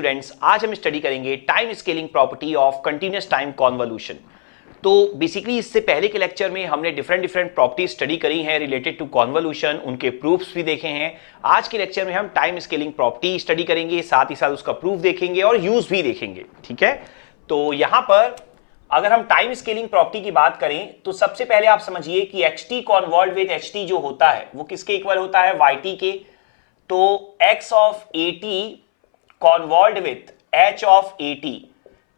Students, आज हम study करेंगे time scaling property of continuous time convolution. तो बेसिकली इससे पहले के लेक्चर में हमने डिफरेंट प्रॉपर्टी स्टडी करी हैं रिलेटेड टू कॉन्वोल्यूशन, उनके प्रूफ्स भी देखे हैं। आज के लेक्चर में हम टाइम स्केलिंग प्रॉपर्टी स्टडी करेंगे, साथ ही साथ उसका प्रूफ देखेंगे और यूज भी देखेंगे। ठीक है, तो यहां पर अगर हम टाइम स्केलिंग प्रॉपर्टी की बात करें तो सबसे पहले आप समझिए कि xt कॉन्वॉल्व विद ht जो होता है वो किसके इक्वल होता है, yt के। तो x of at convolve with h of at।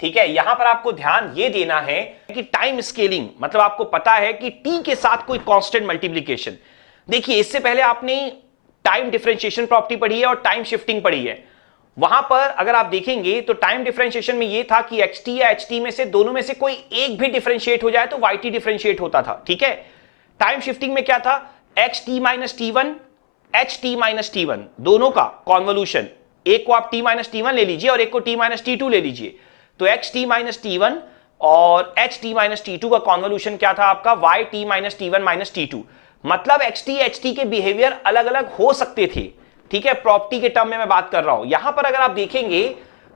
ठीक है, यहां पर आपको ध्यान ये देना है कि टाइम स्केलिंग मतलब आपको पता है कि t के साथ कोई कांस्टेंट मल्टीप्लिकेशन। देखिए, इससे पहले आपने टाइम डिफरेंशिएशन प्रॉपर्टी पढ़ी है और टाइम शिफ्टिंग पढ़ी है। वहां पर अगर आप देखेंगे तो टाइम डिफरेंशिएशन में ये था कि xt या ht में से दोनों में से कोई एक भी डिफरेंशिएट हो जाए तो yt डिफरेंशिएट होता था। ठीक है, टाइम शिफ्टिंग में क्या था, xt minus t1 ht minus t1 दोनों का कॉन्वोल्यूशन, एक को आप t माइनस t1 ले लीजिए और एक को t माइनस t2 ले लीजिए, तो xt माइनस t1 और ht माइनस t2 का कॉन्वोल्यूशन क्या था आपका, yt minus t1 minus t2। मतलब xt ht के बिहेवियर अलग अलग हो सकते थे। ठीक है, प्रॉपर्टी के टर्म में मैं बात कर रहा हूं। यहां पर अगर आप देखेंगे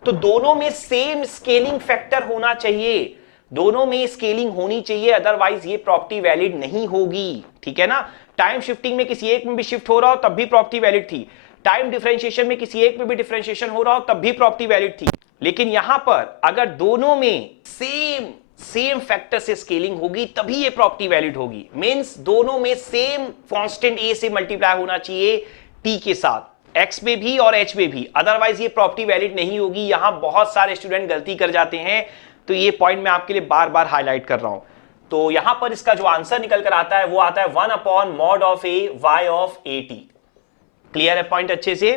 तो दोनों में सेम स्केलिंग फैक्टर होना चाहिए, दोनों में स्केलिंग होनी चाहिए, अदरवाइज ये प्रॉपर्टी वैलिड नहीं होगी। ठीक है ना, टाइम शिफ्टिंग में किसी एक में भी शिफ्ट हो रहा हो तब भी प्रॉपर्टी वैलिड थी, टाइम डिफरेंशिएशन में किसी एक में भी डिफरेंशिएशन हो रहा हो तब भी प्रॉपर्टी वैलिड थी। लेकिन यहां पर अगर दोनों में सेम फैक्टर से स्केलिंग होगी तभी ये प्रॉपर्टी वैलिड होगी। मींस दोनों में सेम कांस्टेंट a से मल्टीप्लाई होना चाहिए t के साथ, x में भी और h में भी, अदरवाइज ये प्रॉपर्टी वैलिड नहीं होगी। यहां बहुत सारे स्टूडेंट गलती कर जाते हैं, तो ये पॉइंट मैं आपके लिए बार बार हाईलाइट कर रहा हूं। तो यहां पर इसका जो आंसर निकल कर आता है वो आता है 1 upon mod of a y of at। Clear है पॉइंट अच्छे से।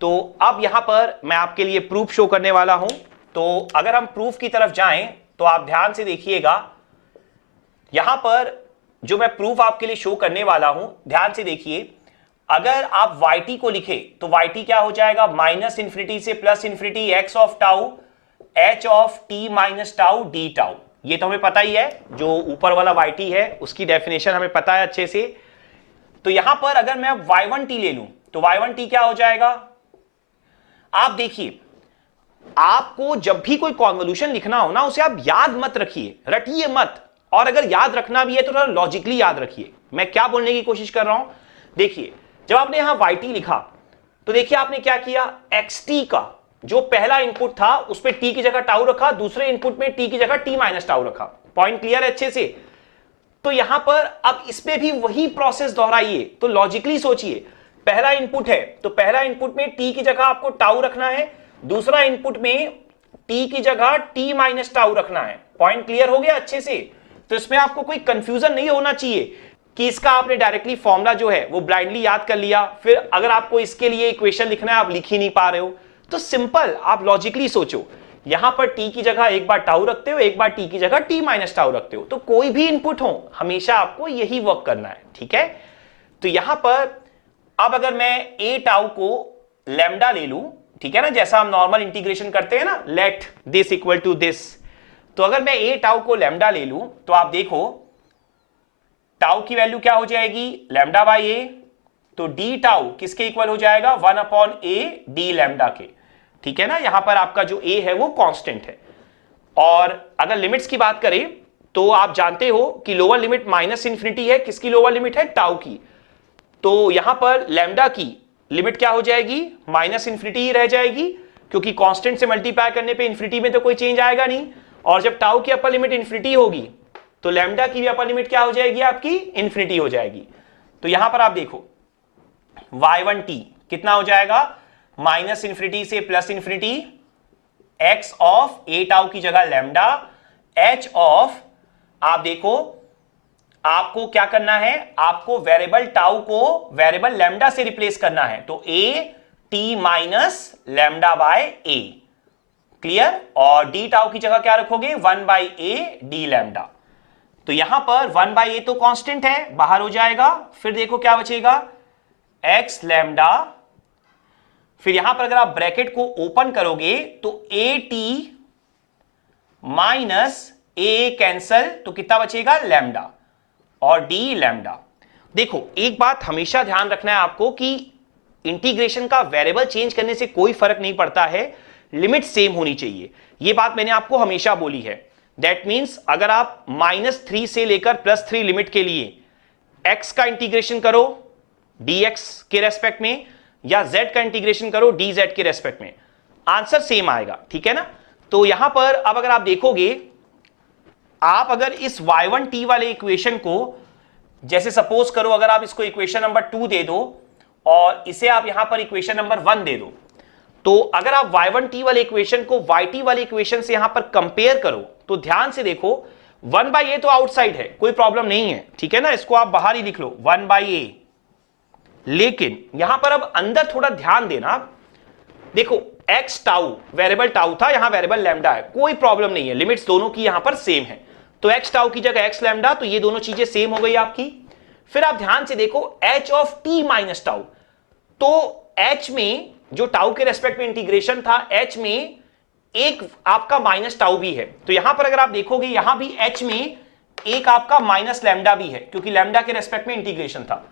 तो अब यहां पर मैं आपके लिए प्रूफ शो करने वाला हूं। तो अगर हम प्रूफ की तरफ जाएं तो आप ध्यान से देखिएगा, यहां पर जो मैं प्रूफ आपके लिए शो करने वाला हूं, ध्यान से देखिए। अगर आप yt को लिखे तो yt क्या हो जाएगा, माइनस इंफिनिटी से plus infinity x of tau h of t minus tau D tau. ये तो हमें पता ही है, जो ऊपर वाला yt है उसकी डेफिनेशन हमें पता है अच्छे से। तो यहां पर अगर मैं y1t ले लूं तो y1t क्या हो जाएगा, आप देखिए, आपको जब भी कोई कॉन्वोल्यूशन लिखना हो ना उसे आप याद मत रखिए, रटिए मत, और अगर याद रखना भी है तो थोड़ा लॉजिकली याद रखिए। मैं क्या बोलने की कोशिश कर रहा हूं, देखिए, जब आपने यहां yt लिखा तो देखिए आपने क्या किया, xt का जो पहला इनपुट था उस पर t की जगह टाउ रखा, दूसरे इनपुट में t की जगह t माइनस टाउ रखा। पॉइंट क्लियर है अच्छे से। तो यहां पर अब इसमें भी वही प्रोसेस दोहराइए, तो लॉजिकली सोचिए, पहला इनपुट है तो पहला इनपुट में t की जगह आपको टाउ रखना है, दूसरा इनपुट में t की जगह t माइनस टाउ रखना है। पॉइंट क्लियर हो गया अच्छे से। तो इसमें आपको कोई कंफ्यूजन नहीं होना चाहिए कि इसका आपने डायरेक्टली फॉर्मूला जो है वो ब्लाइंडली याद कर लिया, फिर अगर आपको इसके लिए इक्वेशन लिखना है आप लिख ही नहीं पा रहे हो। तो सिंपल, आप लॉजिकली सोचो, यहां पर t की जगह एक बार टाउ रखते हो, एक बार t की जगह t माइनस टाउ रखते हो, तो कोई भी इनपुट हो हमेशा आपको यही वर्क करना है। ठीक है, तो यहां पर अब अगर मैं a टाउ को लैम्डा ले लूं, ठीक है ना, जैसा हम नॉर्मल इंटीग्रेशन करते हैं ना, let this equal to this, तो अगर मैं a टाउ को लैम्डा ले लूं तो आप देखो टाउ की वैल्यू क्या हो जाएगी, लैम्डा बाई a, तो d टाउ किसके इक्वल हो जाएगा, 1 अपॉन a d लैम्डा के। ठीक है ना, यहां पर आपका जो a है वो कांस्टेंट है। और अगर लिमिट्स की बात करें तो आप जानते हो कि लोअर लिमिट माइनस इंफिनिटी है, किसकी लोअर लिमिट है, टाउ की। तो यहां पर लैम्डा की लिमिट क्या हो जाएगी, माइनस इंफिनिटी ही रह जाएगी, क्योंकि कांस्टेंट से मल्टीप्लाई करने पे इंफिनिटी में तो कोई चेंज आएगा नहीं। और जब टाउ की अपर लिमिट इंफिनिटी होगी तो लैम्डा की भी अपर लिमिट क्या हो जाएगी, आपकी इंफिनिटी हो जाएगी। तो यहां पर आप देखो y1t कितना हो जाएगा, माइनस इंफिनिटी से plus infinity, x of a tau की जगह लैम्डा, h ऑफ, आप देखो आपको क्या करना है, आपको वेरिएबल टाउ को वेरिएबल लैम्डा से रिप्लेस करना है, तो a t minus lambda by a। Clear, और d टाउ की जगह क्या रखोगे, 1 बाई a d लैम्डा। तो यहां पर 1 बाई a तो कांस्टेंट है, बाहर हो जाएगा, फिर देखो क्या बचेगा, x लैम्डा, फिर यहां पर अगर आप ब्रैकेट को ओपन करोगे तो at माइनस a कैंसल, तो कितना बचेगा, लैम्डा और d लैम्डा। देखो एक बात हमेशा ध्यान रखना है आपको कि इंटीग्रेशन का वेरिएबल चेंज करने से कोई फर्क नहीं पड़ता है, लिमिट सेम होनी चाहिए। ये बात मैंने आपको हमेशा बोली है। दैट मीन्स अगर आप -3 से लेकर +3 लिमिट के लिए x का इंटीग्रेशन करो dx के रेस्पेक्ट में या z का इंटीग्रेशन करो dz के रेस्पेक्ट में, आंसर सेम आएगा, ठीक है ना। तो यहां पर अब अगर आप देखोगे, आप अगर इस y1t वाले इक्वेशन को, जैसे सपोज करो अगर आप इसको इक्वेशन नंबर 2 दे दो और इसे आप यहां पर इक्वेशन नंबर 1 दे दो, तो अगर आप y1t वाले इक्वेशन को yt वाले इक्वेशन से यहां पर कंपेयर करो तो ध्यान से देखो 1/a तो आउटसाइड है, कोई प्रॉब्लम नहीं है, ठीक है ना, इसको आप बाहर ही लिख लो 1/a। लेकिन यहां पर अब अंदर थोड़ा ध्यान देना, देखो x टाउ वेरिएबल टाउ था, यहां वेरिएबल लैम्डा है, कोई प्रॉब्लम नहीं है, लिमिट्स दोनों की यहां पर सेम है, तो x टाउ की जगह x लैम्डा, तो ये दोनों चीजें सेम हो गई आपकी। फिर आप ध्यान से देखो h of t minus tau, तो h में जो टाउ के रेस्पेक्ट में इंटीग्रेशन था, h में एक आपका माइनस टाउ भी है, तो यहां पर अगर आप देखोगे यहां भी h में एक आपका माइनस लैम्डा भी है, क्योंकि लैम्डा के रेस्पेक्ट में इंटीग्रेशन था।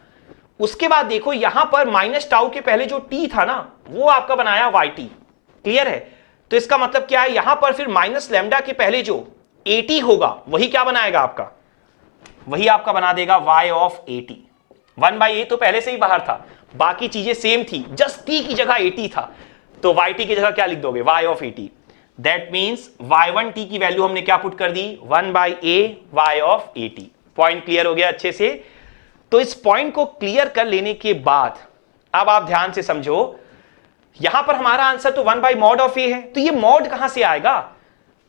उसके बाद देखो यहां पर माइनस टाउ के पहले जो t था ना, वो आपका बनाया yt, क्लियर है। तो इसका मतलब क्या है, यहां पर फिर माइनस लैम्डा के पहले जो at होगा वही क्या बनाएगा आपका, वही आपका बना देगा y ऑफ at। 1/a तो पहले से ही बाहर था, बाकी चीजें सेम थी, जस्ट t की जगह at था, तो yt की जगह क्या लिख दोगे, y of at। That means y1t की वैल्यू हमने क्या पुट कर दी, 1/a y of at। Point clear हो गया अच्छे से। तो इस पॉइंट को क्लियर कर लेने के बाद अब आप ध्यान से समझो, यहां पर हमारा आंसर तो 1/mod ऑफ a है, तो ये मॉड कहां से आएगा।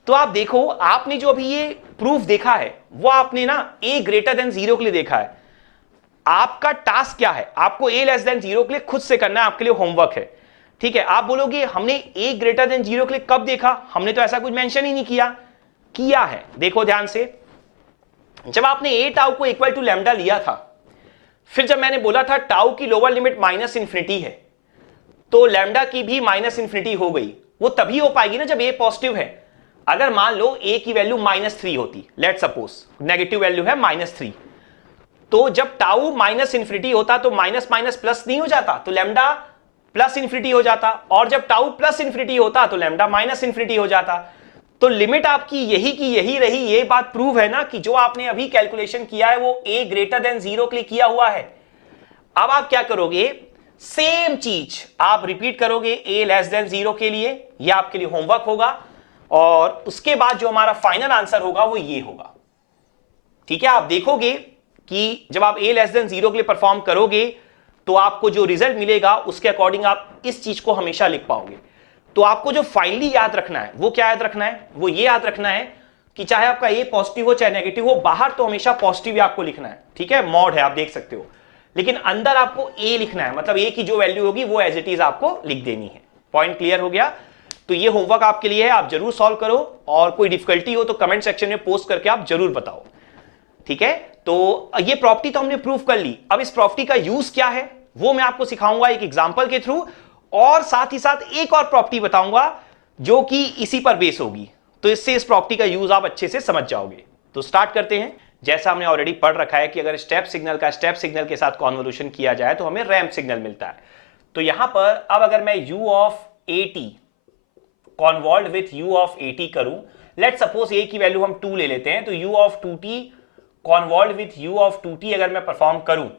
तो आप देखो, आपने जो अभी ये प्रूफ देखा है वो आपने ना a ग्रेटर देन 0 के लिए देखा है। आपका टास्क क्या है, आपको a लेस देन 0 के लिए खुद से करना है, आपके लिए होमवर्क है, ठीक है। आप बोलोगे हमने a ग्रेटर देन 0 के लिए कब देखा, हमने तो ऐसा कुछ मेंशन ही नहीं किया है। देखो ध्यान से, जब आपने a टाउ को इक्वल टू लैम्डा लिया था, फिर जब मैंने बोला था टाउ की लोअर लिमिट -∞ है, तो लैम्डा की भी -∞ हो गई। वो तभी हो पाएगी ना जब a पॉजिटिव है। अगर मान लो a की वैल्यू -3 होती, लेट सपोज नेगेटिव वैल्यू है -3, तो जब टाउ -∞ होता तो माइनस माइनस प्लस नहीं हो जाता, तो लैम्डा +∞ हो जाता, और जब टाउ +∞ होता तो लैम्डा -∞ हो जाता। तो लिमिट आपकी यही की यही रही। ये बात प्रूव है ना कि जो आपने अभी कैलकुलेशन किया है वो a ग्रेटर देन 0 के लिए किया हुआ है। अब आप क्या करोगे, सेम चीज आप रिपीट करोगे a लेस देन 0 के लिए, ये आपके लिए होमवर्क होगा, और उसके बाद जो हमारा फाइनल आंसर होगा वो ये होगा, ठीक है। आप देखोगे कि जब आप a लेस देन 0 के लिए परफॉर्म करोगे तो आपको जो रिजल्ट मिलेगा उसके अकॉर्डिंग आप इस चीज को हमेशा लिख पाओगे। तो आपको जो फाइनली याद रखना है वो क्या याद रखना है, वो ये याद रखना है कि चाहे आपका a पॉजिटिव हो चाहे नेगेटिव हो, बाहर तो हमेशा पॉजिटिव ही आपको लिखना है, ठीक है, मॉड है आप देख सकते हो, लेकिन अंदर आपको a लिखना है, मतलब a की जो वैल्यू होगी वो एज इट इज आपको लिख देनी है। पॉइंट क्लियर हो गया। तो ये होमवर्क आपके लिए है, आप जरूर सॉल्व करो, और कोई डिफिकल्टी हो तो कमेंट सेक्शन में पोस्ट करके आप जरूर बताओ, ठीक है। तो ये प्रॉपर्टी तो हमने प्रूव कर ली, अब इस प्रॉपर्टी का यूज क्या है वो मैं आपको सिखाऊंगा एक एग्जांपल के थ्रू, और साथ ही साथ एक और प्रॉपर्टी बताऊंगा जो कि इसी पर बेस होगी, तो इससे इस प्रॉपर्टी का यूज आप अच्छे से समझ जाओगे। तो स्टार्ट करते हैं। जैसा हमने ऑलरेडी पढ़ रखा है कि अगर स्टेप सिग्नल का स्टेप सिग्नल के साथ कॉन्वोल्यूशन किया जाए तो हमें रैंप सिग्नल मिलता है। तो यहां पर अब अगर मैं u of at convolve with u of at करूं, लेट सपोज a की वैल्यू हम 2 ले लेते हैं, तो u of 2t convolve with u of 2t अगर मैं परफॉर्म करूं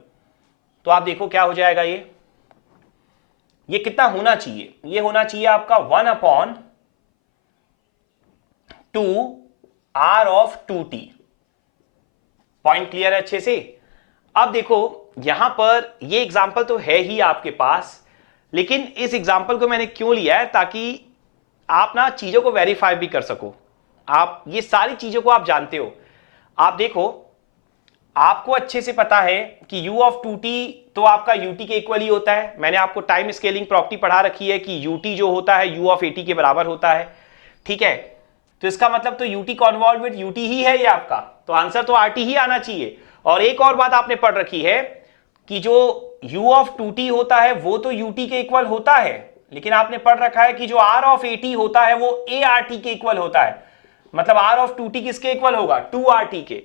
तो आप देखो क्या हो जाएगा, ये कितना होना चाहिए, ये होना चाहिए आपका 1/2 r of 2t। Point clear है अच्छे से। अब देखो यहां पर ये एग्जांपल तो है ही आपके पास, लेकिन इस एग्जांपल को मैंने क्यों लिया है, ताकि आप ना चीजों को वेरीफाई भी कर सको। आप ये सारी चीजों को आप जानते हो। आप देखो, आपको अच्छे से पता है कि u ऑफ 2t तो आपका ut के इक्वल ही होता है। मैंने आपको टाइम स्केलिंग प्रॉपर्टी पढ़ा रखी है कि ut जो होता है u ऑफ at के बराबर होता है, ठीक है। तो इसका मतलब तो ut कॉन्वॉल्व विद ut ही है ये आपका, तो आंसर तो rt ही आना चाहिए। और एक और बात आपने पढ़ रखी है कि जो u ऑफ 2t होता है वो तो ut के इक्वल होता है, लेकिन आपने पढ़ रखा है कि जो r ऑफ at होता है वो art के इक्वल होता है, मतलब r ऑफ 2t किसके इक्वल होगा, 2rt के।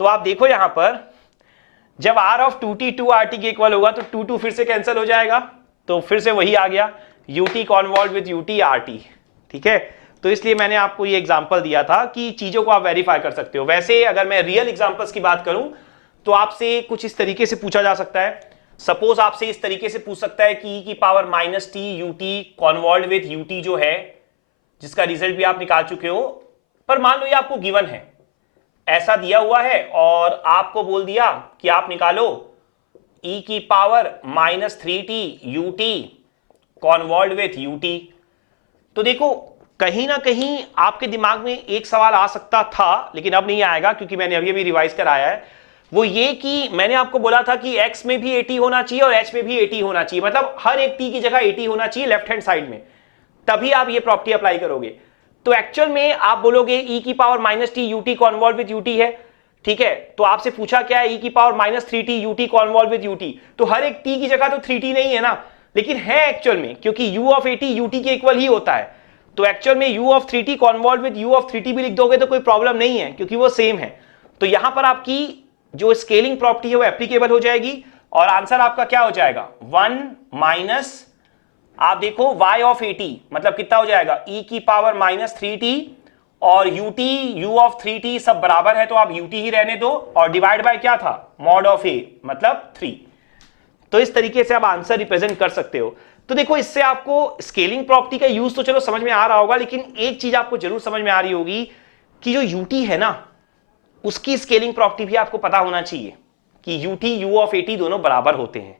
तो आप देखो यहां पर जब r ऑफ 2t 2rt के इक्वल होगा तो 2 फिर से कैंसिल हो जाएगा, तो फिर से वही आ गया ut convolve with ut rt, ठीक है, तो इसलिए मैंने आपको ये एग्जांपल दिया था कि चीजों को आप वेरीफाई कर सकते हो। वैसे अगर मैं रियल एग्जांपल्स की बात करूं तो आपसे कुछ इस तरीके से पूछा जा सकता है। सपोज आपसे इस तरीके से पूछ सकता है कि e की power minus T U T convolve with U T जो है, जिसका रिजल्ट भी आप निकाल चुके हो, पर मान लो ये आपको गिवन है, ऐसा दिया हुआ है और आपको बोल दिया कि आप निकालो e की power minus three T U T convolve with U T. तो देखो कहीं ना कहीं आपके दिमाग में एक सवाल आ सकता था, लेकिन अब नहीं आएगा क्योंकि मैंने अभी अभी रिवाइज कराया है। वो ये कि मैंने आपको बोला था कि x में भी 80 होना चाहिए और h में भी 80 होना चाहिए, मतलब हर एक t की जगह 80 होना चाहिए लेफ्ट हैंड साइड में, तभी आप ये प्रॉपर्टी अप्लाई करोगे। तो एक्चुअल में आप बोलोगे e की power minus T U T convolve with U T है, ठीक है, तो आपसे पूछा क्या है, e की power minus three T U T convolve with U T, तो हर एक t की जगह तो 3t नहीं है ना, लेकिन है एक्चुअल में, क्योंकि u ऑफ 80 ut के इक्वल ही होता है। तो एक्चुअल में u of 3t convolve with u of 3t भी लिख दोगे तो कोई प्रॉब्लम नहीं है, क्योंकि वो सेम है। तो यहां पर आपकी जो स्केलिंग प्रॉपर्टी है वो एप्लीकेबल हो जाएगी और आंसर आपका क्या हो जाएगा, 1 माइनस, आप देखो y ऑफ 80 मतलब कितना हो जाएगा, e की पावर माइनस थ्री टी और u ऑफ 3t सब बराबर है तो आप ut ही रहने दो, और डिवाइड बाय क्या था, मॉड ऑफ a मतलब 3। तो इस तरीके से आप आंसर रिप्रेजेंट कर सकते हो। तो देखो इससे आपको स्केलिंग प्रॉपर्टी का यूज तो चलो समझ में आ रहा होगा, लेकिन एक चीज आपको जरूर समझ में आ रही होगी कि जो ut है ना, उसकी स्केलिंग प्रॉपर्टी भी आपको पता होना चाहिए कि ut u ऑफ 80 दोनों बराबर होते हैं।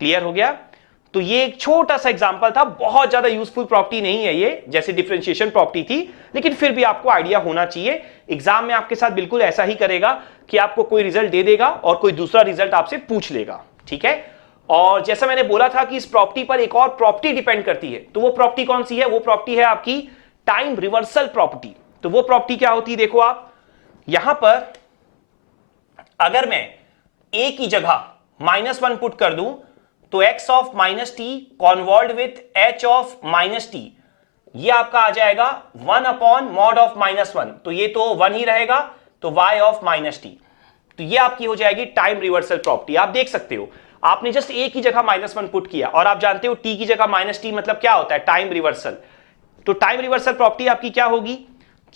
क्लियर हो गया? तो ये एक छोटा सा एग्जांपल था, बहुत ज्यादा यूजफुल प्रॉपर्टी नहीं है ये, जैसे डिफरेंशिएशन प्रॉपर्टी थी, लेकिन फिर भी आपको आइडिया होना चाहिए। एग्जाम में आपके साथ बिल्कुल ऐसा ही करेगा कि आपको कोई रिजल्ट दे देगा और कोई दूसरा रिजल्ट आपसे पूछ लेगा, ठीक है। और जैसा मैंने बोला था कि इस प्रॉपर्टी पर एक और प्रॉपर्टी डिपेंड करती है, तो वो प्रॉपर्टी कौन सी है, वो प्रॉपर्टी है आपकी टाइम रिवर्सल प्रॉपर्टी। तो वो प्रॉपर्टी क्या होती है, देखो आप यहां पर अगर मैं a की जगह -1 पुट कर दूं तो x of minus T convolve with h of minus T, ये आपका आ जाएगा 1 अपॉन मॉड ऑफ -1, तो ये तो 1 ही रहेगा, तो y ऑफ माइनस टी। तो ये आपकी हो जाएगी टाइम रिवर्सल प्रॉपर्टी। आप देख सकते हो आपने जस्ट a की जगह -1 पुट किया और आप जानते हो t की जगह माइनस टी मतलब क्या होता है, टाइम रिवर्सल। तो टाइम रिवर्सल प्रॉपर्टी आपकी क्या होगी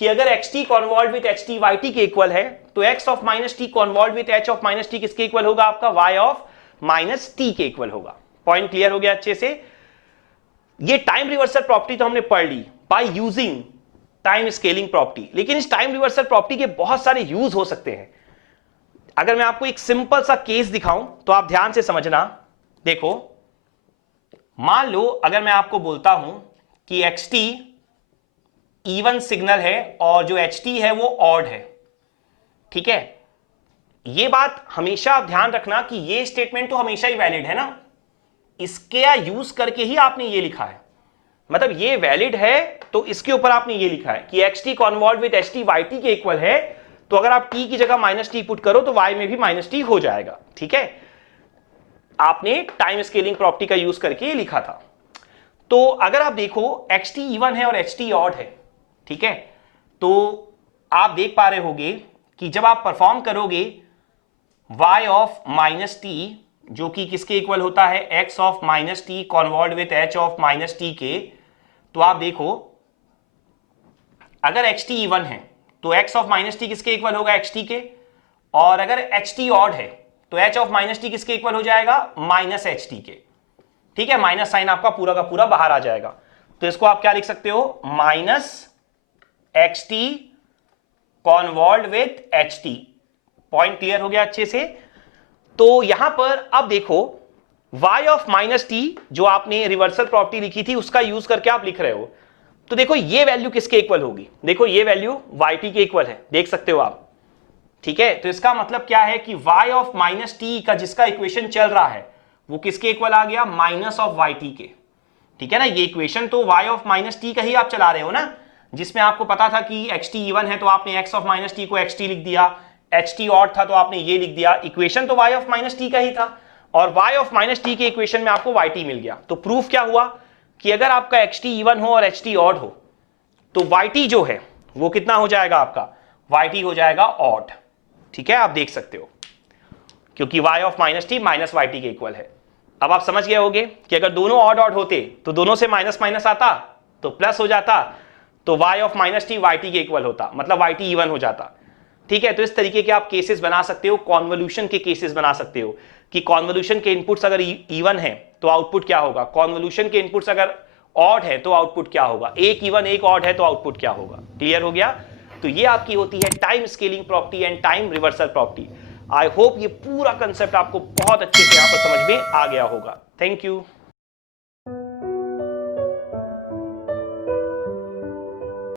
कि अगर xt convolve with ht yt के इक्वल है तो x of minus T convolve with h of minus T किसके इक्वल होगा, आपका y ऑफ माइनस टी के इक्वल होगा। पॉइंट क्लियर हो गया अच्छे से? ये टाइम रिवर्सल प्रॉपर्टी तो हमने पढ़ ली by using time scaling property, लेकिन इस टाइम रिवर्सल प्रॉपर्टी के बहुत सारे यूज हो सकते हैं। अगर मैं आपको एक सिंपल सा केस दिखाऊं तो आप ध्यान से समझना। देखो मान लो अगर मैं आपको बोलता हूं कि xt इवन सिग्नल है और जो ht है वो ऑड है, ठीक है। ये बात हमेशा आप ध्यान रखना कि ये स्टेटमेंट तो हमेशा ही वैलिड है ना, इसके यूज करके ही आपने ये लिखा है, मतलब ये वैलिड है तो इसके ऊपर आपने ये लिखा है कि xt convolve with ht yt के इक्वल है, तो अगर आप t की जगह माइनस टी पुट करो तो y में भी माइनस टी हो जाएगा, ठीक है। आपने टाइम स्केलिंग प्रॉपर्टी का यूज करके ये लिखा था। तो अगर आप देखो xt इवन है और ht ऑड है, ठीक है, तो आप देख पा रहे होगे कि जब आप परफॉर्म करोगे y ऑफ माइनस टी जो कि किसके इक्वल होता है, x of minus T convolve with h of minus T के, तो आप देखो अगर xt इवन है तो x ऑफ माइनस टी किसके इक्वल होगा, xt के, और अगर ht ऑड है तो h ऑफ माइनस टी किसके इक्वल हो जाएगा, माइनस ht के, ठीक है। माइनस साइन आपका पूरा का पूरा बाहर आ जाएगा, तो इसको आप क्या लिख सकते हो, minus xt convolve with ht। Point clear हो गया अच्छे से? तो यहां पर अब देखो y ऑफ माइनस टी जो आपने रिवर्सल प्रॉपर्टी लिखी थी उसका यूज करके आप लिख रहे हो, तो देखो ये वैल्यू किसके इक्वल होगी, देखो ये वैल्यू yt के इक्वल है, देख सकते हो आप, ठीक है। तो इसका मतलब क्या है कि y ऑफ माइनस टी का जिसका इक्वेशन चल रहा है वो किसके इक्वल आ गया, माइनस ऑफ yt के, ठीक है ना। ये इक्वेशन तो y ऑफ माइनस टी का ही आप चला रहे हो ना, जिसमें आपको पता था कि xt इवन है तो आपने x ऑफ माइनस टी को xt लिख दिया, ht ऑड था तो आपने ये लिख दिया। इक्वेशन तो y ऑफ माइनस टी का ही था और y ऑफ माइनस टी के इक्वेशन में आपको yt मिल गया। तो प्रूफ क्या हुआ कि अगर आपका xt इवन हो और ht ऑड हो तो yt जो है वो कितना हो जाएगा, आपका yt हो जाएगा ऑड, ठीक है। आप देख सकते हो क्योंकि y of minus T minus yt के इक्वल है। अब आप समझ गए होंगे कि अगर दोनों ऑड ऑड होते तो दोनों से माइनस माइनस आता, तो प्लस हो जाता, तो y of minus T Y T के इक्वल होता, मतलब वाई टी इवन हो जाता। ठीक है, तो इस तरीके के आप केसेस बना सकते हो, कॉन्वोल्यूशन के केसेस बना सकते हो कि कॉन्वोल्यूशन के इनपुट्स अगर इवन है तो आउटपुट क्या होगा, कॉन्वोल्यूशन के इनपुट्स अगर ऑड है तो आउटपुट क्या होगा, एक इवन एक ऑड है तो आउटपुट क्या होगा। क्लियर हो गया? तो ये आपकी होती है time scaling property and time reversal property. I hope ये पूरा कंसेप्ट आपको बहुत अच्छे से यहां पर समझ में आ गया होगा। Thank you.